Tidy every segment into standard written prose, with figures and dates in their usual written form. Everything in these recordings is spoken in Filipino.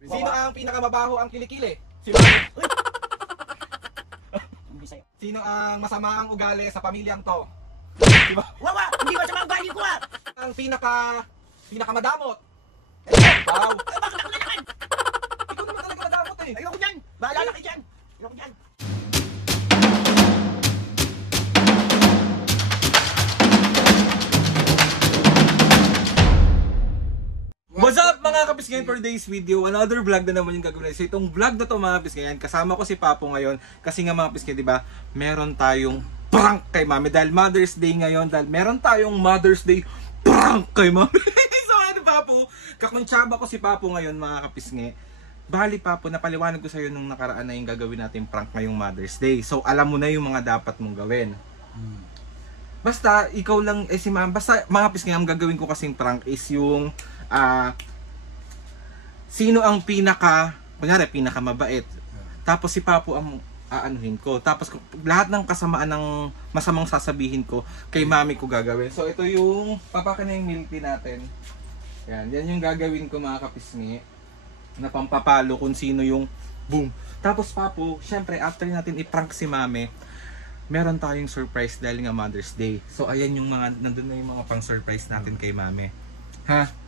Sino ang pinakamabaho ang kilikili? Si Mami. Sino ang masama ang ugali sa pamilyang to? Diba? Wawa! Hindi ba sa mga ugali ko ah? Ang pinakamadamot? Wow! Bakit ako na naman? Ikaw naman talaga madamot eh! Ayoko dyan! Bahala na kayo dyan! Ayoko dyan! What's up mga kapisngayan, for today's video, another vlog na naman yung gagawin. So itong vlog na to mga kapisngayan, kasama ko si Papo ngayon. Kasi nga mga kapisngayan, diba, meron tayong prank kay Mami. Dahil Mother's Day ngayon, dahil meron tayong Mother's Day prank kay Mami. So ano Papo, kakuntsaba ko si Papo ngayon mga kapisngayan. Bali Papo, napaliwanag ko sa'yo nung nakaraan na yung gagawin natin prank ngayong Mother's Day. So alam mo na yung mga dapat mong gawin. Basta, ikaw lang, si Ma'am, basta mga kapisngayan, ang gagawin ko kasing prank is yung sino ang kunyari pinakamabait. Tapos si Papo ang aanuhin ko. Tapos lahat ng kasamaan ng masamang sasabihin ko kay Mami ko gagawin. So ito yung papaka na yung milk tea natin. Yan yung gagawin ko mga kapisngi. Na pampapalo kung sino yung boom. Tapos Papo, syempre after natin i-prank si Mami, meron tayong surprise dahil nga Mother's Day. So ayan yung mga, nandun na yung mga pang surprise natin kay Mami. Ha?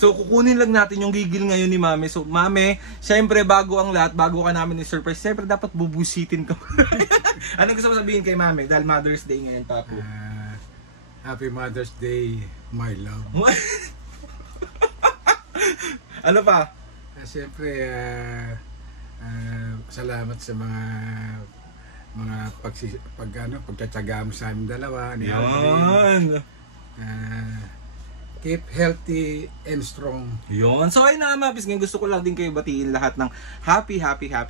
So kukunin lang natin yung gigil ngayon ni Mami. So Mami, syempre bago ang lahat, bago ka namin i-surprise, syempre dapat bubusitin ka. Anong gusto mo sabihin kay Mami dahil Mother's Day ngayon, Papo? Happy Mother's Day, my love. Ano pa? Siyempre, salamat sa mga pagtsatsaga mo sa aming dalawa. Ni Yan. Keep healthy and strong. Yun. So ayun na mga bising, gusto ko lang din kayo batiin lahat ng happy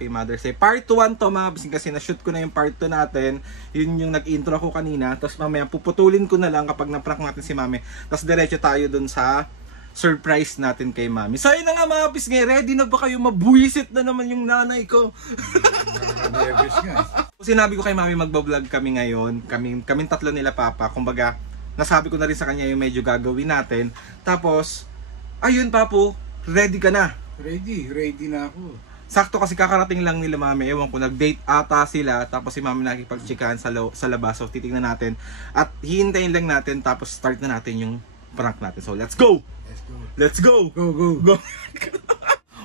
Mother's Day. Part 1 to mga bising kasi na-shoot ko na yung part 2 natin. Yun yung nag-intro ako kanina. Tapos mamaya puputulin ko na lang kapag na-prank natin si Mami. Tapos diretso tayo dun sa surprise natin kay Mami. So ayun na nga mga bising, ready na ba kayo? Mabuisit na naman yung nanay ko. Nervous nga. Sinabi ko kay Mami magbablog kami ngayon. Kaming tatlo nila Papa. Kumbaga, nasabi ko na rin sa kanya yung medyo gagawin natin. Tapos, ayun Papo, ready ka na? Ready na ako. Sakto kasi kakarating lang nila Mami. Ewan ko, nag-date ata sila. Tapos si Mami nakipag-chikahan sa labas. So titignan natin. At hihintayin lang natin. Tapos start na natin yung prank natin. So let's go! Let's go! Go!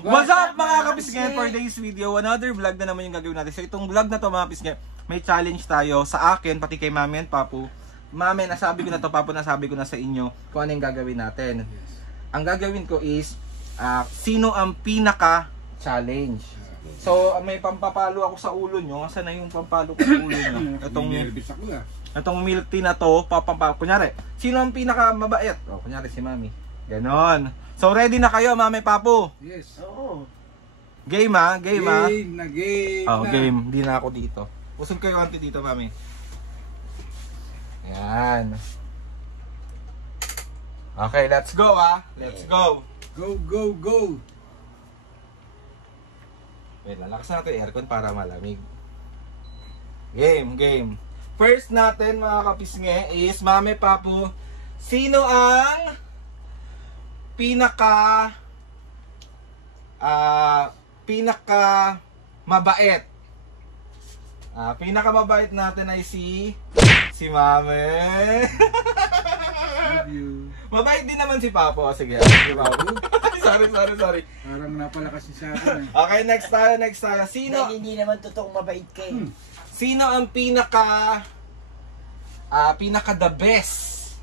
What's up mga kapisngen, for today's video, another vlog na naman yung gagawin natin. So itong vlog na to mga kapisngen, may challenge tayo sa akin, pati kay Mami and Papo. Mami, nasabi ko na to, Papo, nasabi ko na sa inyo kung ano yung gagawin natin. Yes. Ang gagawin ko is, sino ang pinaka-challenge. So, may pampapalo ako sa ulo nyo. Saan na yung pampalo ko sa ulo nyo? Nervous ako ah. Itong milk tea na to, kunyari, sino ang pinaka-mabait? O, kunyari si Mami. Ganon. So, ready na kayo, Mami, Papo? Yes. Oo. Game ha? Game ha? Game Oh, na. game. Hindi na ako dito. Usog kayo konti dito, Mami. Yan. Okay, let's go ah. Let's go. Go. Wait, lalakas natin yung aircon para malamig. Game. First natin mga kapisnge is Mami, Papo, sino ang pinaka mabait? Pinaka-mabait natin ay si Mami. Love you. Mabait din naman si Papo. Sige, si Papo. sorry. Parang napalakas sa akin eh. Okay, next tayo. Sino Hindi naman totoong mabait ka eh. Sino ang pinaka the best?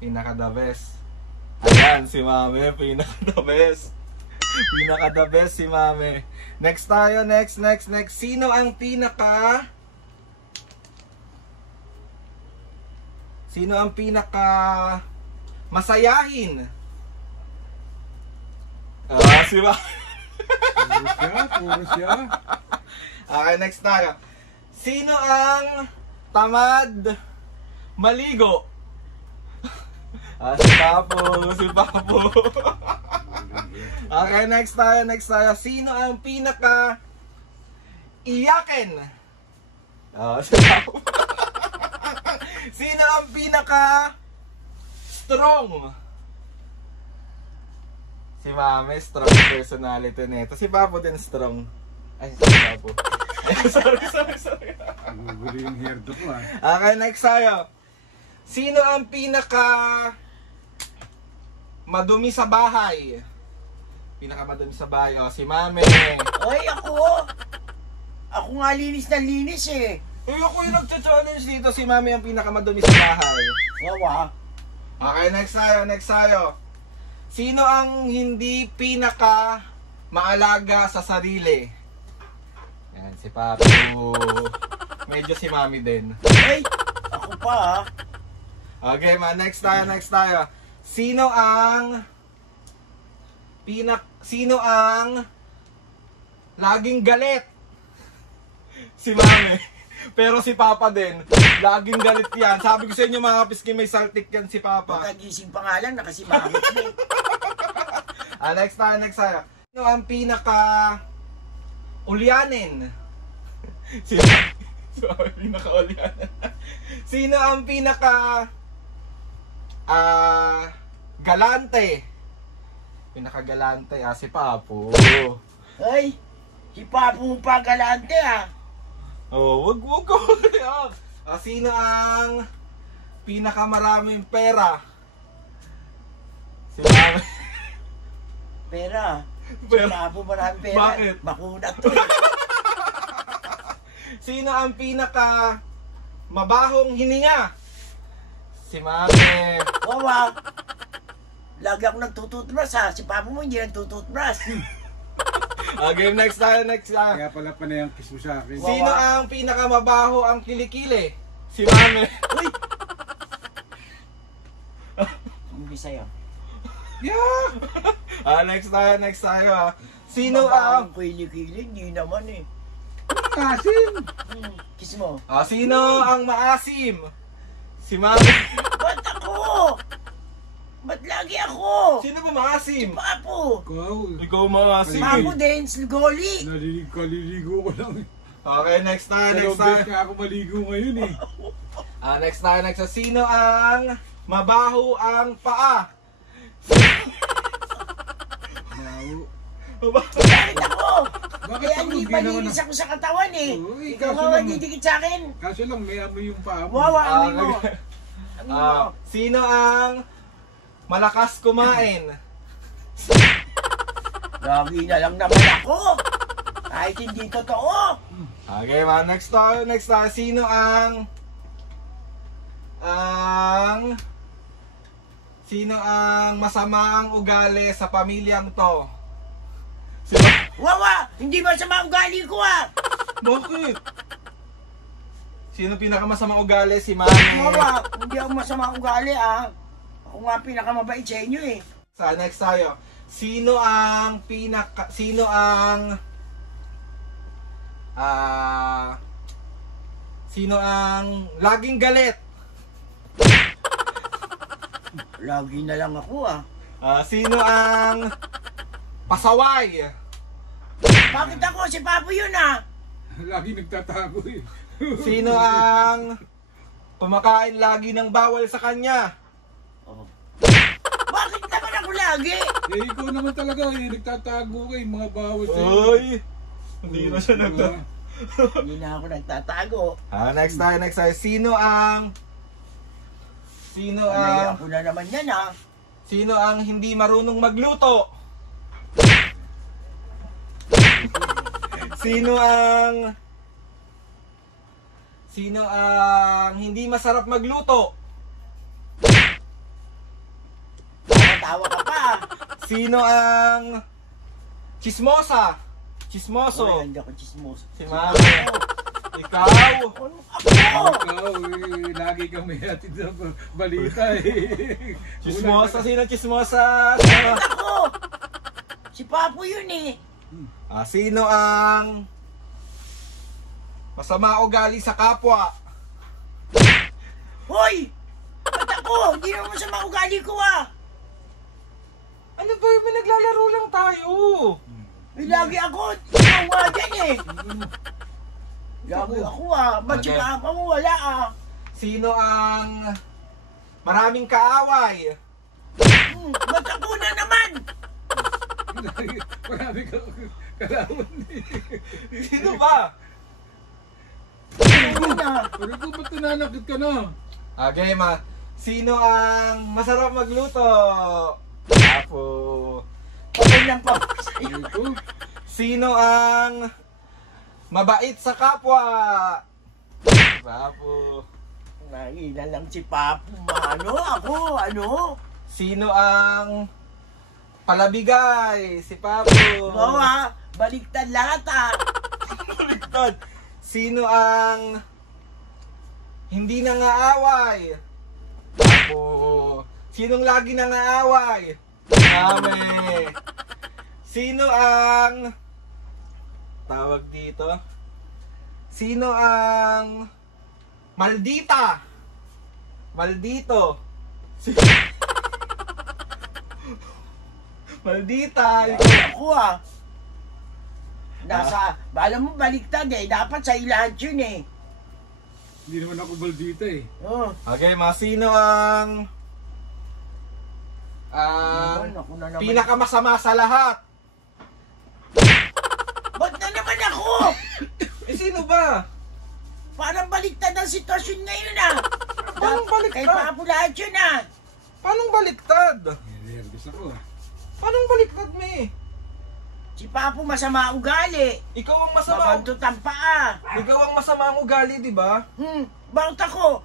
Pinaka-the best. Ayan, si Mami, pinaka-the best. Pinaka-the best si Mami. Next tayo, next. Sino ang masayahin? Si Mami. Puro siya. Okay, next tayo. Sino ang tamad maligo? Si Papo. Okay, next tayo. Sino ang pinaka iyakin? Si Papo. Sino ang pinaka strong? Si Mami, strong personality nito. Si Papo din strong. Ay, si Papo. Ay, sorry. Nagugulo yung hairdo ko ah. Okay, next tayo. Sino ang pinaka madumi sa bahay? Pinaka madumi sa bahay. O, si Mami. Ay, ako. Ako nga linis na linis eh. Eh, ako yung nagcha-challenge dito. Si Mami ang pinaka madumi sa bahay. Wawa. Okay, next tayo. Sino ang hindi pinaka maalaga sa sarili? Yan, si Papo. Medyo si Mami din. Ay, ako pa ha. Okay, next tayo. Sino ang laging galit? Si Mami. Pero si Papa din. Laging galit yan. Sabi ko sa inyo mga kapiski, may saltik yan si Papa. Pagkagising pa nga lang, nakasimamit na eh. Next tayo. Sino ang pinaka ulyanin? Sino ang pinaka ulyanin? Sino ang pinaka galante? Pinaka galante, si Papo. Ay, si Papo mo pa galante ah. Oh, wag ko. Sino ang pinaka maraming pera? Si Mami. Pera. Pera. Si Papo maraming pera. Bakit? Bakuna to eh. Sino ang pinaka mabahong hininga? Si Mami. Wawa. Lagi ako nagtututbrush ha. Si Papo mo hindi nagtututbrush. Okay, next tayo. Kaya pala panayang kiss mo sa akin. Sino ang pinaka mabaho ang kilikili? Si Mami. Uy! Hindi sa'yo. Yeah! Next tayo. Sino Mabawang ang kilig-kilig, hindi naman eh. Kasim! Kiss mo. sino ang maasim? Si Mami. Ba't ako? Ba't lagi ako? Sino ba maasim? Papo. Ikaw maasim. Papo din, Goli. Kaliligo ko lang. Okay, next tayo. Dalawang ka ako maligo ngayon eh. Next tayo. Sino ang mabaho ang paa? Wow. Bakit ako? Bakit Kaya ako hindi ginawa malinis ako sa katawan eh. Oo, Ikaw kaso nga lang- magdidikit sa akin. Kaso lang may amoy yung paa mo. Wawa, amoy mo. Okay. Amoy mo. Sino ang malakas kumain? Lagi na lang naman ako. Kahit hindi totoo. Okay, next tayo. Sino ang masama ang ugali sa pamilyang to? Wawa, hindi ba sa mga ugali ko ah? Bakit? Sino pinakamasamang ugali? Si Mami. Wawa, hindi ako masama ugali ah. Ako nga pinakamabait sa inyo eh. Next tayo. Sino ang laging galit? Lagi na lang ako ah. Sino ang pasaway? Bakit ako? Si Papo yun ah. Lagi nagtatago eh. Sino ang kumakain lagi ng bawal sa kanya? Bakit naman ako lagi? Eh, ikaw naman talaga eh. Nagtatago ka eh. Mga bawas eh. Uy! Hindi na siya Hindi na ako nagtatago. Next tayo. Sino Ako na naman yan ah. Sino ang hindi marunong magluto? Sino ang hindi masarap magluto? Tawa ka pa ah. Sino ang chismosa? Chismoso? Oh, hindi ako chismoso. Si Mami. Ikaw? Ako! Ikaw eh. Lagi kang may hatid na balita eh. Chismosa? Sino chismosa? Ako! Si Papo yun eh. Sino ang masama ugali sa kapwa? Hoy! Ba't ako? Hindi naman sa mga ugali ko ah. Ano ba yun? May naglalaro lang tayo. Eh, lagi ako. Ikaw nga dyan eh. Lagi ako ah. Ba't Okay. yung Papa mo wala ah? Sino ang maraming kaaway? Ba't ako na naman? Marami ka kalaman eh. Sino ba? Ano na? Pero kung ba't nananakit ka na? Okay, sino ang masarap magluto? Apo. Okay lang pa. Ito? Sino ang mabait sa kapwa? Apo. Nangina lang si Papo. Ano? Ako? Ano? Sino ang palabigay? Si Papo. Oo ha? Baliktad lahat ha? Baliktad. Sino ang hindi nangaaway? Apo. Sinong lagi nangaaway? Kami. Sino ang tawag dito? Sino ang maldita? Maldito. Maldita. Ako ha? Nasa, bala mo baliktad eh. Dapat sa lahat yun eh. Hindi naman ako baldita eh. Oh. Okay, sino ang Ako na naman. pinakamasama sa lahat? Ba't na naman ako? Eh, sino ba? Parang baliktad ang sitwasyon ngayon ah. Paano baliktad? Kay Papo lahat yun ah. Paano baliktad? Nervous ako. Paano baliktad, me? Si Papo masama ugali. Ikaw ang masama. Mabantot ang paa. Ikaw ang masama ang ugali, di ba? Bakit ako?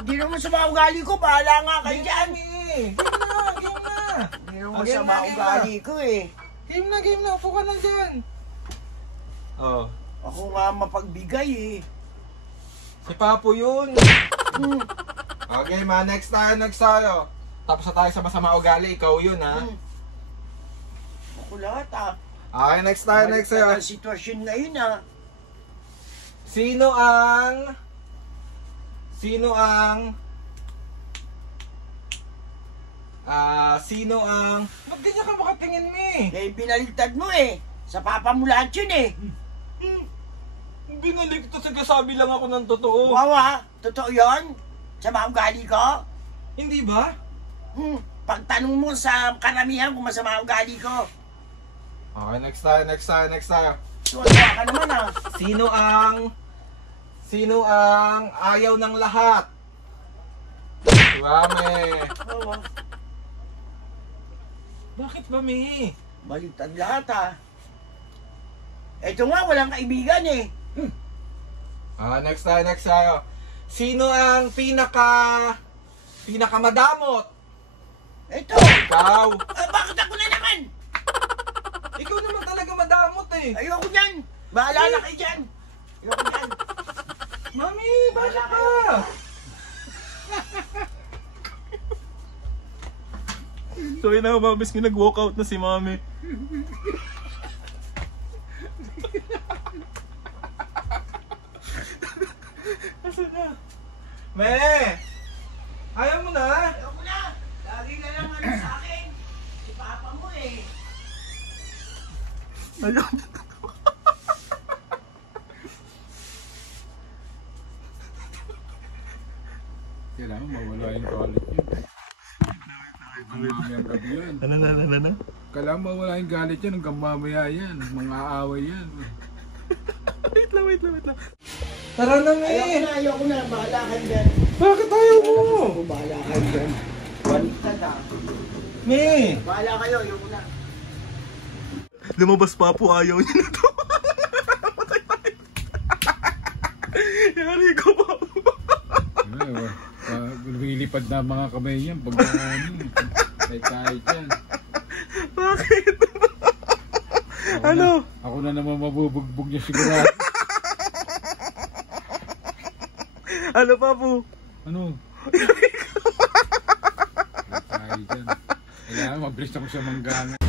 Hindi naman masama ugali ko. Bahala nga kayo dyan. Game na, game na. Hindi naman Okay, masama game na. ugali ko eh. Game na. Upo ka na dyan. Oh. Ako nga mapagbigay eh. Si Papo yun. Okay, next tayo. Tapos na tayo sa masama ugali. Ikaw yun, ha? Ako lahat ah. Okay, next tayo. Baliktad ang sitwasyon ngayon ah. Sino ang ba't ganyan ka makatingin, me? Eh binaliktad mo eh. Sa Papa mo lahat yun eh. Binaligtad, sabi lang ako ng totoo. Wow ah. Totoo yun? Sa mga ugali ko? Hindi ba? Pagtanong mo sa karamihan kung masama ang ugali ko. Okay, next tayo. Tuwa ka naman ah. Sino ang ayaw ng lahat? Diba, me? Oo. Bakit ba, me? Baliktad lahat ah. Ito nga, walang kaibigan eh. Next tayo. Sino ang pinakamadamot? Ito. Ikaw. Bakit ako na naman? Ikaw naman talaga madamot eh. Ayoko dyan. Bahala na kayo dyan. Ayoko dyan. Mami, bakit ka? So yun na, mabis ko nag-walkout na si Mami. Asa na? Me! Ayaw mo na? Ayoko na. Lagi na lang ano sa akin. Si Papa mo eh. Ayaw. Kailangan mawala yung galit yun. Ang mami ang gabi yan. Ano? Kailangan mawala yung galit yan hanggang mamaya yan. Mga away yan. Wait lang. Tara na, me! Ayoko na. Bahala kayo dyan. Bakit ayaw mo? Ako bahala kayo dyan. Baliktad ah. Me! Bahala kayo. Ayoko na. Lumabas pa po, ayaw niya na to. Yari ko pa. Lumilipad na mga kamay niyan pag kahit yan. Bakit? Ano? Ako na naman mabubugbog niya sigurado. Ano pa po? Ano? Kahit yan. Kailangan mabilis ako siya manggana.